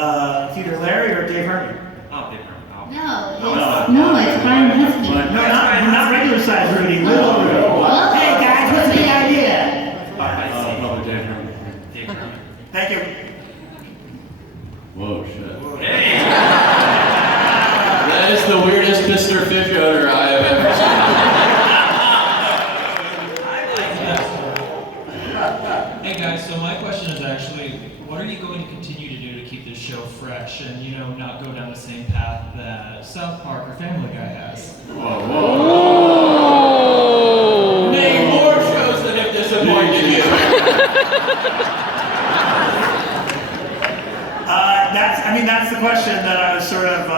It's either Larry or Dave Herman. Oh, Dave Herman. Oh. No, it's Brian Husky. No, not regular size Rudy, little Rudy. Hey guys, what's the idea? Probably Dave Herman. Dave Herman. Thank you. Whoa, shit. Hey! That is the weirdest Mr. Fish odor I have ever seen. Hey guys, so my question is actually, what are you going to continue to do to keep this show fresh and, not go down the same path that South Park or Family Guy has? Whoa. Name more shows that have disappointed you. That's the question that I was sort of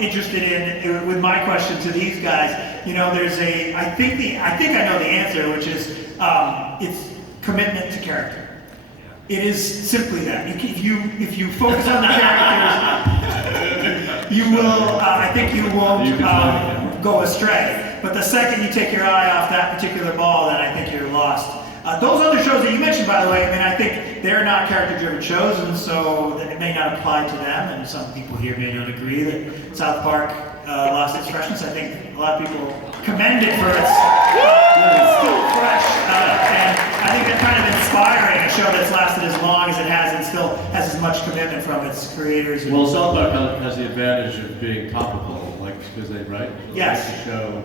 interested in with my question to these guys. There's I think I know the answer, which is it's commitment to character. It is simply that. If you focus on the characters, you will. I think you won't go astray. But the second you take your eye off that particular ball, then I think you're lost. Those other shows that you mentioned, by the way, I think they're not character-driven shows, and so it may not apply to them, and some people here may not agree that South Park lost its freshness. I think a lot of people commend it for its still fresh, and I think that's kind of inspiring, a show that's lasted as long as it has and still has as much commitment from its creators. Well, South Park has the advantage of being topical, because they write yes. the show.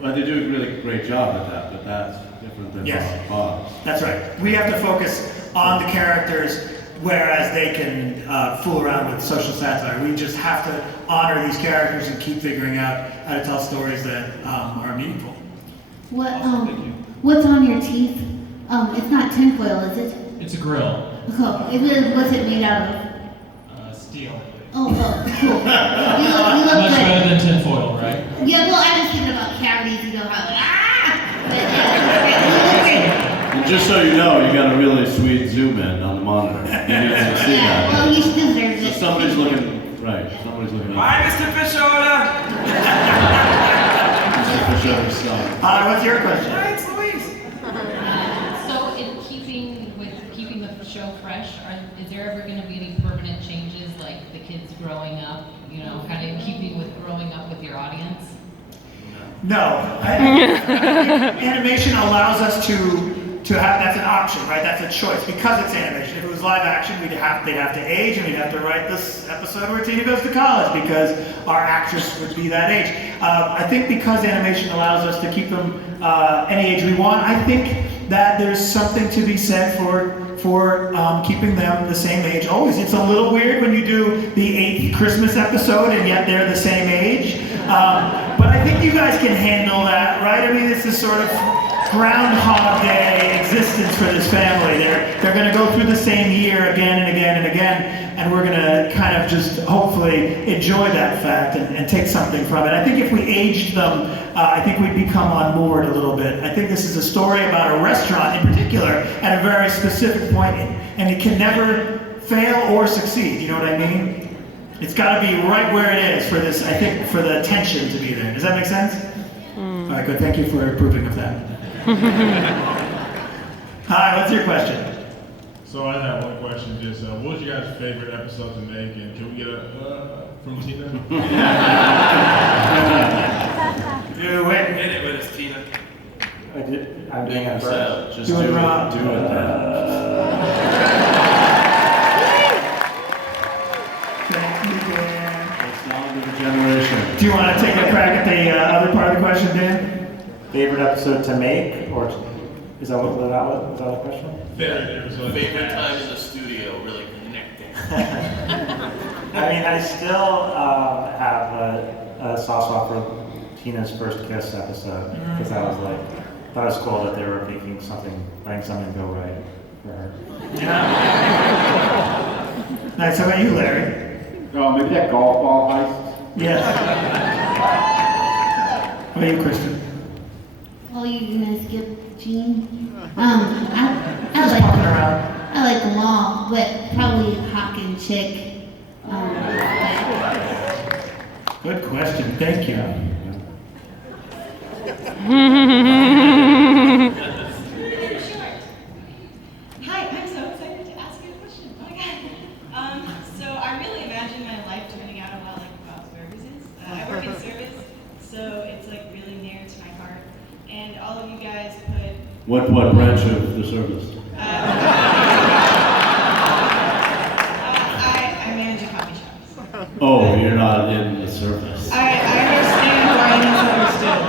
Well, they do a really great job at that, but that's different than Bob. That's right. We have to focus on the characters, whereas they can fool around with social satire. We just have to honor these characters and keep figuring out how to tell stories that are meaningful. What's on your teeth? It's not tinfoil, is it? It's a grill. Oh, what's it made out of? Steel. Oh, cool. You look Much good. better than tinfoil, right? Yeah, well, I was thinking about cavities, how But you look great. And just so you know, you got a really sweet zoom in on the monitor. You need to see Yeah, that. well, you deserve So it. somebody's looking right. Somebody's looking Bye, at Mr. Fishoda! Mr. Fisher's son. What's your question? Hi, it's Louise. So in keeping the show fresh, is there ever going to be any permanent changes, like the kids growing up, kind of keeping with growing up with your audience? No. Animation allows us to have, that's an option, right? That's a choice, because it's animation. If it was live action, they'd have to age, and we'd have to write this episode where Tina goes to college, because our actress would be that age. I think because animation allows us to keep them any age we want, I think that there's something to be said for keeping them the same age always. It's a little weird when you do the 8th Christmas episode and yet they're the same age. But I think you guys can handle that, right? This is sort of Groundhog Day existence for this family. They're going to go through the same year again and again and again, and we're going to kind of just hopefully enjoy that fact and take something from it. I think if we aged them, I think we'd become on board a little bit. I think this is a story about a restaurant in particular at a very specific point, and it can never fail or succeed, you know what I mean? It's got to be right where it is for this, I think, for the tension to be there. Does that make sense? All right, good. Thank you for approving of that. Hi, what's your question? So I have one question. Just what was your guys' favorite episode to make, and can we get a from Tina? Do it. Hit it with us, Tina. I'm doing it first. Just Do it, Rob. Do it then. Thank you, Dan. It's not a new generation. Do you want to take a crack at the other part of the question, Dan? Favorite episode to make, or is that what that was? Is that the question? Favorite episode. Favorite time in the studio, really connecting. I still have a soft spot for Tina's first kiss episode, because that was that was cool that they were letting something go right for her. Yeah. Nice. How about you, Larry? Oh, maybe that golf ball heist. Yes. What about you, Kristen? Oh, you gonna skip Gene? I like them all, but probably Hawk and Chick. Good question. Thank you. Hi, I'm so excited to ask you a question. Oh my god. So I really What branch of the service? I manage a coffee shop. Oh, you're not in the service. I understand why you misunderstood.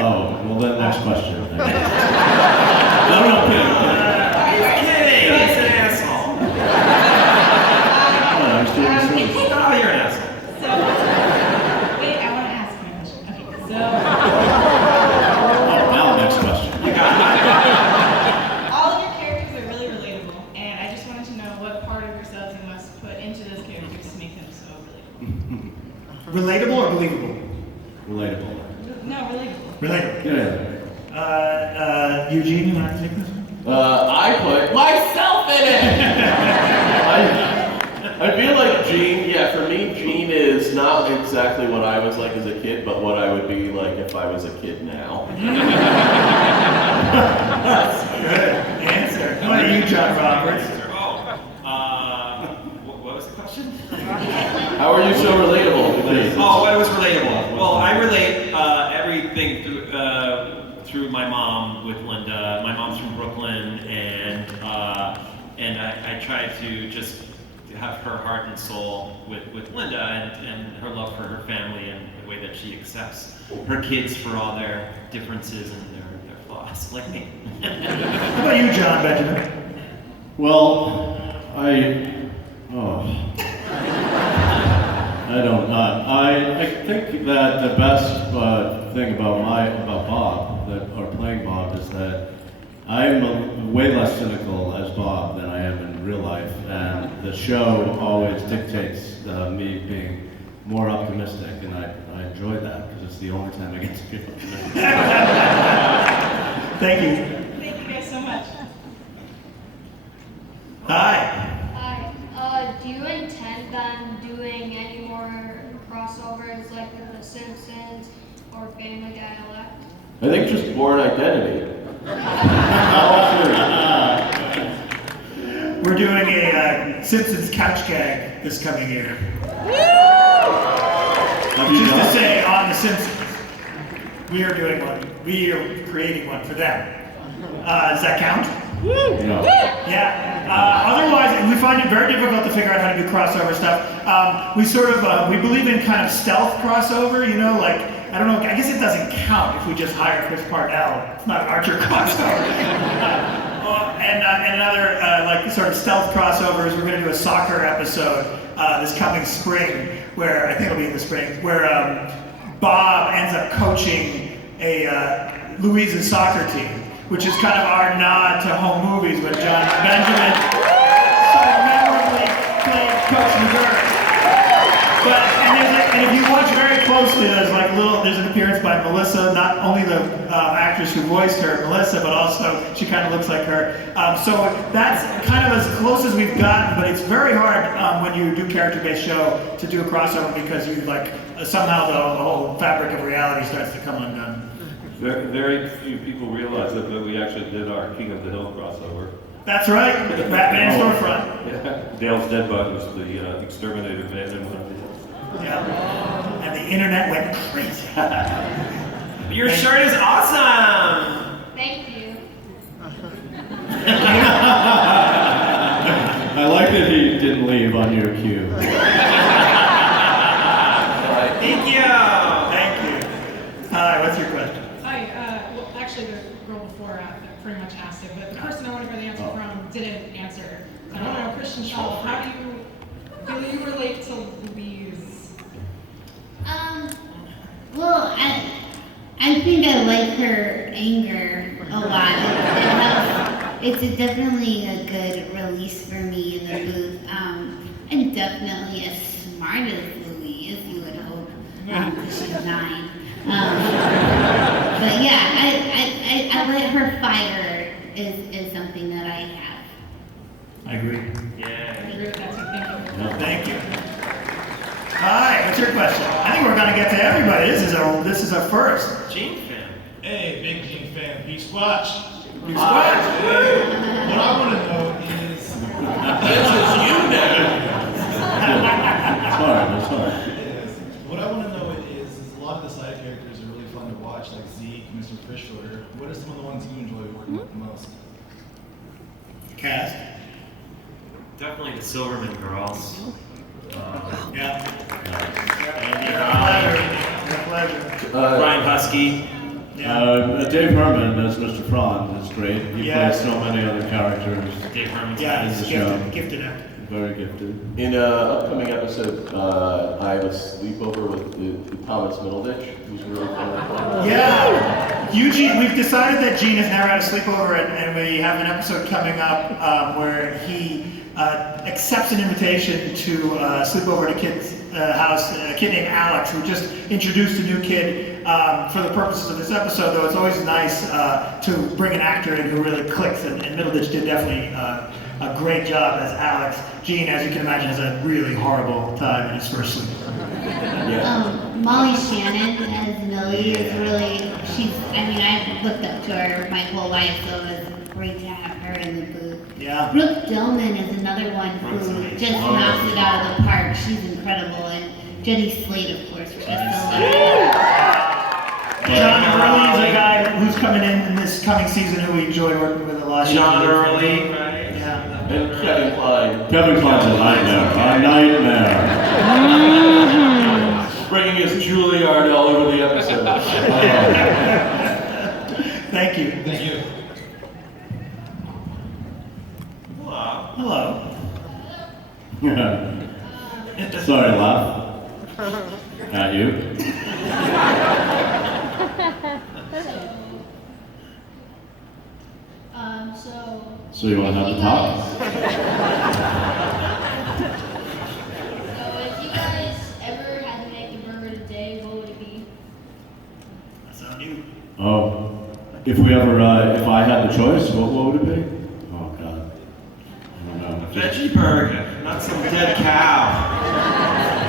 Oh, well then next question. No, kidding. He's kidding. He's an asshole. Oh, I'm still in the service. Oh, you're an asshole. So, wait, I want to ask my question. Okay, so Oh, now next question. all of your characters are really relatable, and I just wanted to know what part of yourselves you must put into those characters to make them so relatable. Relatable or believable? Relatable. No, relatable. Relatable. Yeah. Eugene, you want to take this one? I put myself in it! I feel like Gene, for me, Gene is not exactly what I was like as a kid, but what I would be like if I was a kid now. That's good answer. How about you, John Roberts? What was the question? How are you so relatable? Oh, what was relatable? Well, I relate everything through my mom with Linda. My mom's from Brooklyn, and I try to just have her heart and soul with Linda and her love for her family and the way that she accepts her kids for all their differences and their flaws, like me. How about you, John Benjamin? Well, I don't know. I think that the best thing about Bob, or playing Bob, is that I'm way less cynical as Bob than I am in real life, and the show always dictates me being more optimistic, and I enjoy that because it's the only time I get to be optimistic. Thank you. Thank you guys so much. Hi. Hi. Do you intend on doing any more crossovers like with The Simpsons or Family Guy elect? I think just Born Identity. We're doing a Simpsons couch gag this coming year. Just to say, on The Simpsons, we are doing one. We are creating one for them. Does that count? No. Yeah. Otherwise, we find it very difficult to figure out how to do crossover stuff. We we believe in kind of stealth crossover, like, I don't know, I guess it doesn't count if we just hire Chris Parnell. It's not an Archer crossover. And another, like, sort of stealth crossovers, we're going to do a soccer episode this coming spring, where, I think it'll be in the spring, where Bob ends up coaching Louise's soccer team, which is kind of our nod to home movies when John Benjamin so memorably played Coach McGurk. And if you watch very closely, there's an appearance by Melissa, not only the actress who voiced her, Melissa, but also she kind of looks like her. So that's kind of as close as we've gotten, but it's very hard when you do character-based show to do a crossover because you somehow the whole fabric of reality starts to come undone. Very few people realize that we actually did our King of the Hill crossover. That's right, Batman storefront. Yeah. Dale's dead bug was the exterminator man in one of the Yeah. And the internet went crazy. Your shirt is awesome! Thank you. I like that he didn't leave on your cue. Thank you! Thank you. Hi, what's your question? Hi, well, actually, the girl before pretty much asked it, but the person I wanted to hear the answer from didn't answer. I don't know, Christian Shaw, how do you relate to Louise? Well, I think I like her anger a lot. It's definitely a good release for me in the booth. I'm definitely as smart as Louise, you would hope, because she's 9. But yeah, I like her fire is something that I have. I agree. Yeah. I agree with that too, Thank you. Hi, what's your question? I think we're going to get to everybody. This is our first. Gene fan. Hey, big Gene fan, Pete Squatch. You squat? What I want to know is... This is you now. Sorry. What I want to know is a lot of the side characters are really fun to watch, like Zeke, Mr. Frischler. What are some of the ones you enjoy working with the most? Cast. Definitely the Silverman girls. Yeah. And Pleasure. Brian Husky. Dave Herman as Mr. Franz is great. He Yeah. plays so many other characters. Dave Herman's Yeah, in he's the show. gifted actor. Very gifted. In an upcoming episode, I have a sleepover with Thomas Middleditch, who's really fun. Yeah, Eugene, we've decided that Gene has never had a sleepover, and we have an episode coming up where he accepts an invitation to sleep over at a kid's house, a kid named Alex, who just introduced a new kid for the purposes of this episode, though it's always nice to bring an actor in who really clicks, and Middleditch did definitely a great job as Alex. Gene, as you can imagine, has a really horrible time in his first sleep. Molly Shannon as Millie is really, I looked up to her my whole life, so it was great to have her in the booth. Yeah. Brooke Dillman is another one who just knocks it out of the park. She's incredible. And Jenny Slate, of course, for just John Early is a guy who's coming in this coming season who we enjoy working with a lot. John Early. Yeah. And Kevin Kline. Kevin Kline's a nightmare. A nightmare. Bringing his Juilliard all over the episode. Thank you. Thank you. Hello. Sorry, laugh. At you. So you want to have the talk? So if you guys ever had to make a burger today, what would it be? That's on you. Oh, if I had the choice, what would it be? Oh God, I don't know. Veggie burger, not some dead cow.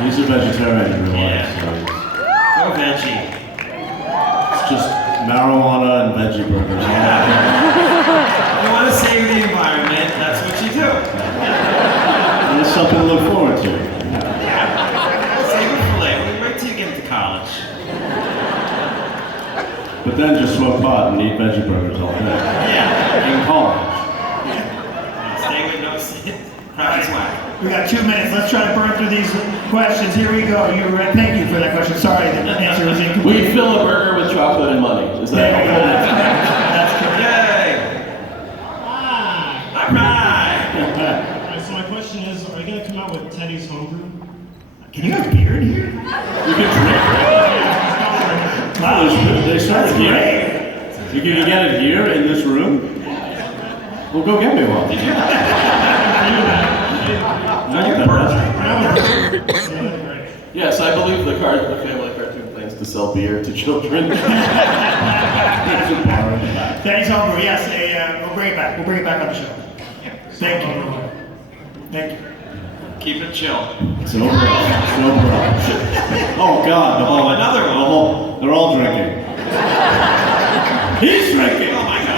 He's a vegetarian in real life, Yeah. so Go veggie. it's just marijuana and veggie burgers. You want to save the environment, that's what you do. And it's something to look forward to. Save it for later. Wait till you get to college. But then just smoke pot and eat veggie burgers all day. Yeah. In college. Stay with no practice whack. We got 2 minutes. Let's try to burn through these questions. Here we go. Thank you for that question. Sorry, the answer was incomplete. We'd fill a burger with chocolate and money. Is There that you go. That's correct. Yay! All right. Alright, so my question is, are you going to come out with Teddy's homebrew? Can you have beer in here? You can drink. Wow, They serve it here. great. You can get it here in this room. Well, go get me one. Yes, I believe the family cartoon plans to sell beer to children. Thanks, Homebrew. Yes, we'll bring it back. We'll bring it back on the show. Thank you. Thank you. Keep it chill. It's over. It's over. Oh God! Another one. They're all drinking. He's drinking. Oh my God.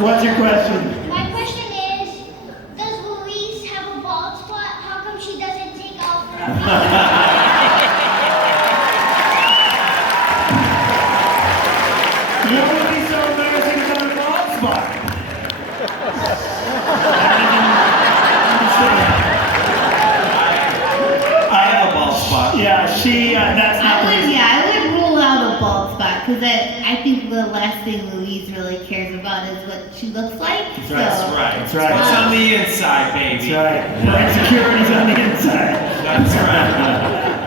What's your question? My question is, does Louise have a bald spot? How come she doesn't take off her wig? What would be so embarrassing about a bald spot? I have a bald spot. Yeah, that's not the reason. I would rule out a bald spot because I think the last thing Louise really cares about is what she looks like. That's so. That's right. That's right. What's on the inside, baby? That's right. Her insecurities on the inside. That's right.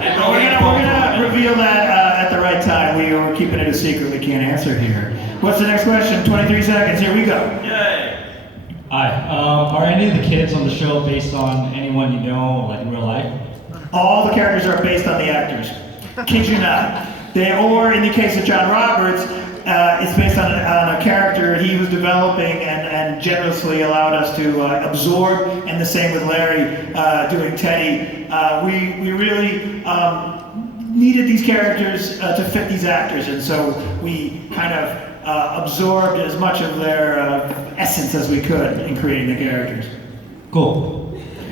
And We're gonna reveal that at the right time. We are keeping it a secret. We can't answer here. What's the next question? 23 seconds. Here we go. Yay. Hi. Are any of the kids on the show based on anyone you know, like in real life? All the characters are based on the actors. Kid you not. Or in the case of John Roberts, it's based on a character he was developing and generously allowed us to absorb. And the same with Larry doing Teddy. We really needed these characters to fit these actors, and so we kind of absorbed as much of their essence as we could in creating the characters. Cool.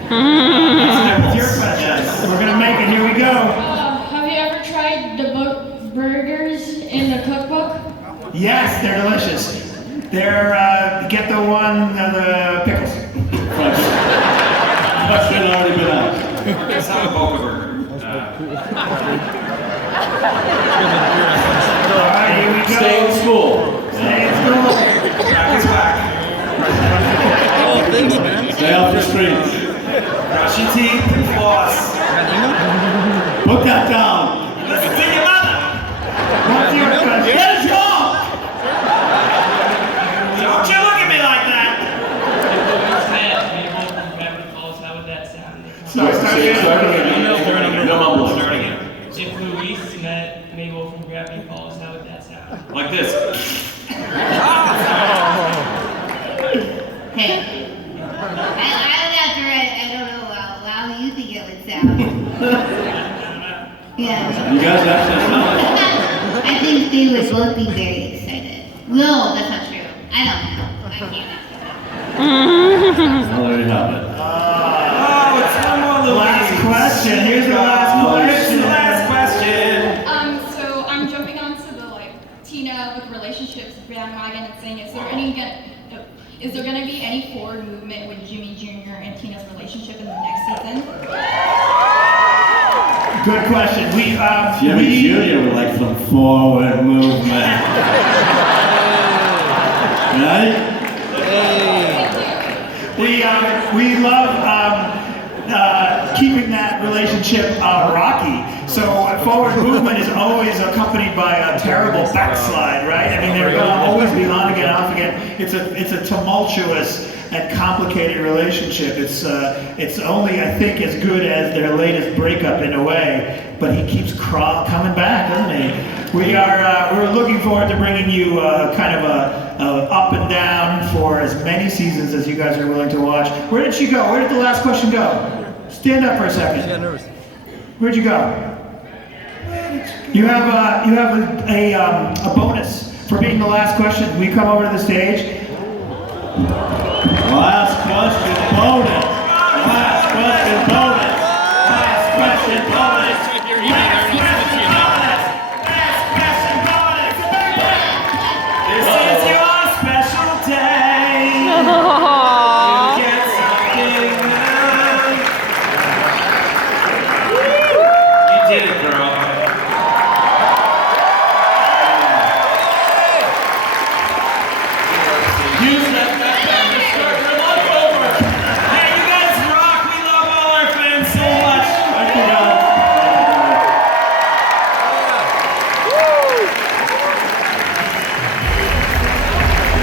That's your question. We're gonna make it. Here we go. Have you ever tried the burgers in the cookbook? Yes, they're delicious. They're, get the one, the pickles. Question already been asked. Let's have a Boca burger. All right, here we go. Stay in school. Stay in school. Back is back. Stay off the streets. Brush your teeth and floss. Put that down. Listen to your mother. What's your question? Get a job! Don't you look at me like that. How would that sound? Start Start again. again. No mumbling. Start again. If Louise met Mabel from Gravity Falls, how would that sound? Like this. Hey. I would have to write, I don't know how you think it would sound. Yeah. You guys actually sound I think they would both be very excited. No, that's not true. I don't know. I can't answer that. well, there you have it. Oh, it's one more Louise. Last question. Here's the last question. Last question. So I'm jumping onto the Tina with relationships bandwagon and saying, is there gonna be any forward movement with Jimmy Jr. and Tina's relationship in the next season? Good question. Jimmy Jr. would like some forward movement. Right? We love keeping that relationship rocky. So forward movement is always accompanied by a terrible backslide, right? I mean, they're going to always be on again, off again. It's a tumultuous and complicated relationship. It's only, I think, as good as their latest breakup in a way. But he keeps coming back, doesn't he? We're looking forward to bringing you kind of a up and down for as many seasons as you guys are willing to watch. Where did she go? Where did the last question go? Stand up for a second. Where'd you go? You have a bonus for being the last question. Will you come over to the stage? Last question.